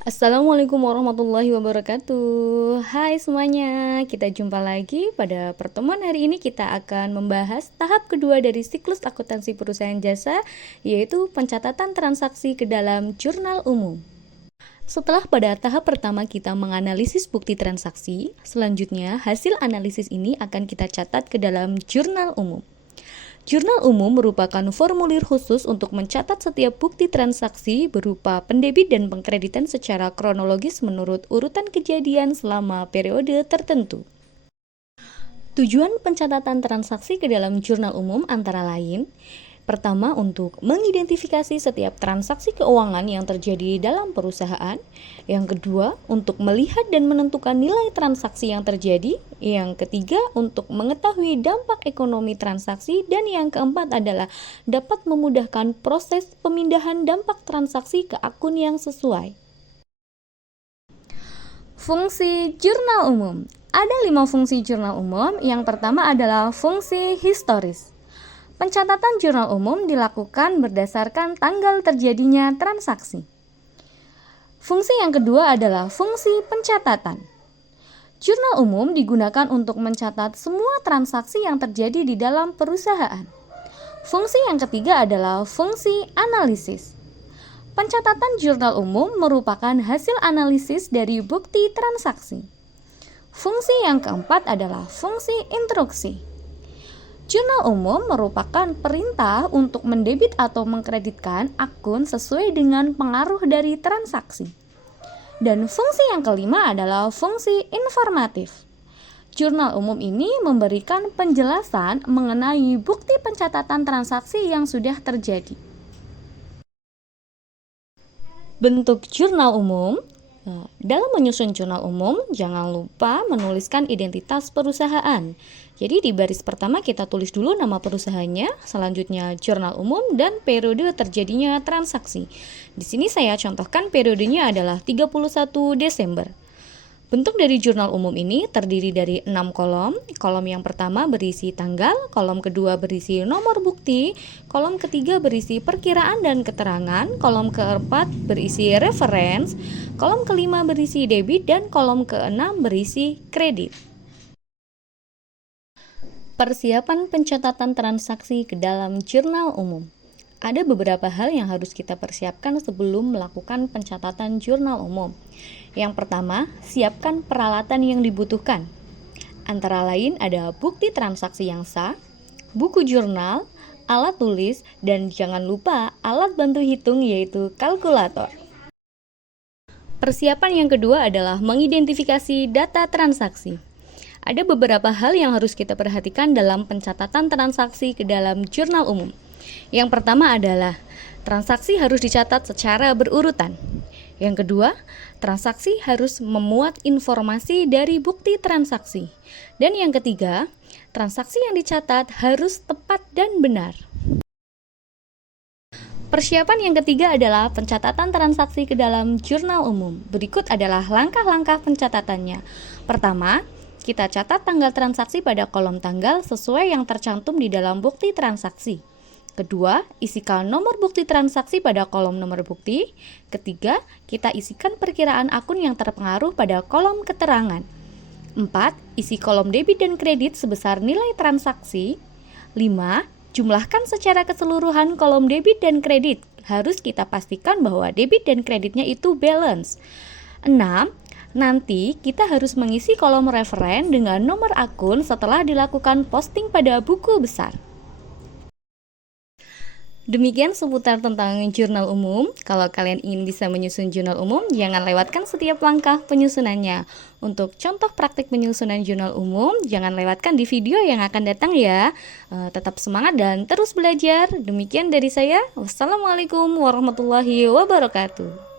Assalamualaikum warahmatullahi wabarakatuh. Hai semuanya, kita jumpa lagi. Pada pertemuan hari ini kita akan membahas tahap kedua dari siklus akuntansi perusahaan jasa, yaitu pencatatan transaksi ke dalam jurnal umum. Setelah pada tahap pertama kita menganalisis bukti transaksi, selanjutnya hasil analisis ini akan kita catat ke dalam jurnal umum. Jurnal umum merupakan formulir khusus untuk mencatat setiap bukti transaksi berupa pendebit dan pengkreditan secara kronologis menurut urutan kejadian selama periode tertentu. Tujuan pencatatan transaksi ke dalam jurnal umum antara lain: pertama, untuk mengidentifikasi setiap transaksi keuangan yang terjadi dalam perusahaan. Yang kedua, untuk melihat dan menentukan nilai transaksi yang terjadi. Yang ketiga, untuk mengetahui dampak ekonomi transaksi. Dan yang keempat adalah dapat memudahkan proses pemindahan dampak transaksi ke akun yang sesuai. Fungsi jurnal umum. Ada 5 fungsi jurnal umum. Yang pertama adalah fungsi historis. Pencatatan jurnal umum dilakukan berdasarkan tanggal terjadinya transaksi. Fungsi yang kedua adalah fungsi pencatatan. Jurnal umum digunakan untuk mencatat semua transaksi yang terjadi di dalam perusahaan. Fungsi yang ketiga adalah fungsi analisis. Pencatatan jurnal umum merupakan hasil analisis dari bukti transaksi. Fungsi yang keempat adalah fungsi instruksi. Jurnal umum merupakan perintah untuk mendebit atau mengkreditkan akun sesuai dengan pengaruh dari transaksi. Dan fungsi yang kelima adalah fungsi informatif. Jurnal umum ini memberikan penjelasan mengenai bukti pencatatan transaksi yang sudah terjadi. Bentuk jurnal umum. Dalam menyusun jurnal umum, jangan lupa menuliskan identitas perusahaan. Jadi di baris pertama kita tulis dulu nama perusahaannya, selanjutnya jurnal umum dan periode terjadinya transaksi. Di sini saya contohkan periodenya adalah 31 Desember. Bentuk dari jurnal umum ini terdiri dari 6 kolom. Kolom yang pertama berisi tanggal, kolom kedua berisi nomor bukti, kolom ketiga berisi perkiraan dan keterangan, kolom keempat berisi reference, kolom kelima berisi debit, dan kolom keenam berisi kredit. Persiapan pencatatan transaksi ke dalam jurnal umum. Ada beberapa hal yang harus kita persiapkan sebelum melakukan pencatatan jurnal umum. Yang pertama, siapkan peralatan yang dibutuhkan. Antara lain ada bukti transaksi yang sah, buku jurnal, alat tulis, dan jangan lupa alat bantu hitung yaitu kalkulator. Persiapan yang kedua adalah mengidentifikasi data transaksi. Ada beberapa hal yang harus kita perhatikan dalam pencatatan transaksi ke dalam jurnal umum. Yang pertama adalah transaksi harus dicatat secara berurutan. Yang kedua, transaksi harus memuat informasi dari bukti transaksi. Dan yang ketiga, transaksi yang dicatat harus tepat dan benar. Persiapan yang ketiga adalah pencatatan transaksi ke dalam jurnal umum. Berikut adalah langkah-langkah pencatatannya. Pertama, kita catat tanggal transaksi pada kolom tanggal sesuai yang tercantum di dalam bukti transaksi. Kedua, isikan nomor bukti transaksi pada kolom nomor bukti. Ketiga, kita isikan perkiraan akun yang terpengaruh pada kolom keterangan. 4. Isi kolom debit dan kredit sebesar nilai transaksi. 5. Jumlahkan secara keseluruhan kolom debit dan kredit. Harus kita pastikan bahwa debit dan kreditnya itu balance. 6. Nanti kita harus mengisi kolom referen dengan nomor akun setelah dilakukan posting pada buku besar. Demikian seputar tentang jurnal umum. Kalau kalian ingin bisa menyusun jurnal umum, jangan lewatkan setiap langkah penyusunannya. Untuk contoh praktik penyusunan jurnal umum, jangan lewatkan di video yang akan datang ya. Tetap semangat dan terus belajar. Demikian dari saya. Wassalamualaikum warahmatullahi wabarakatuh.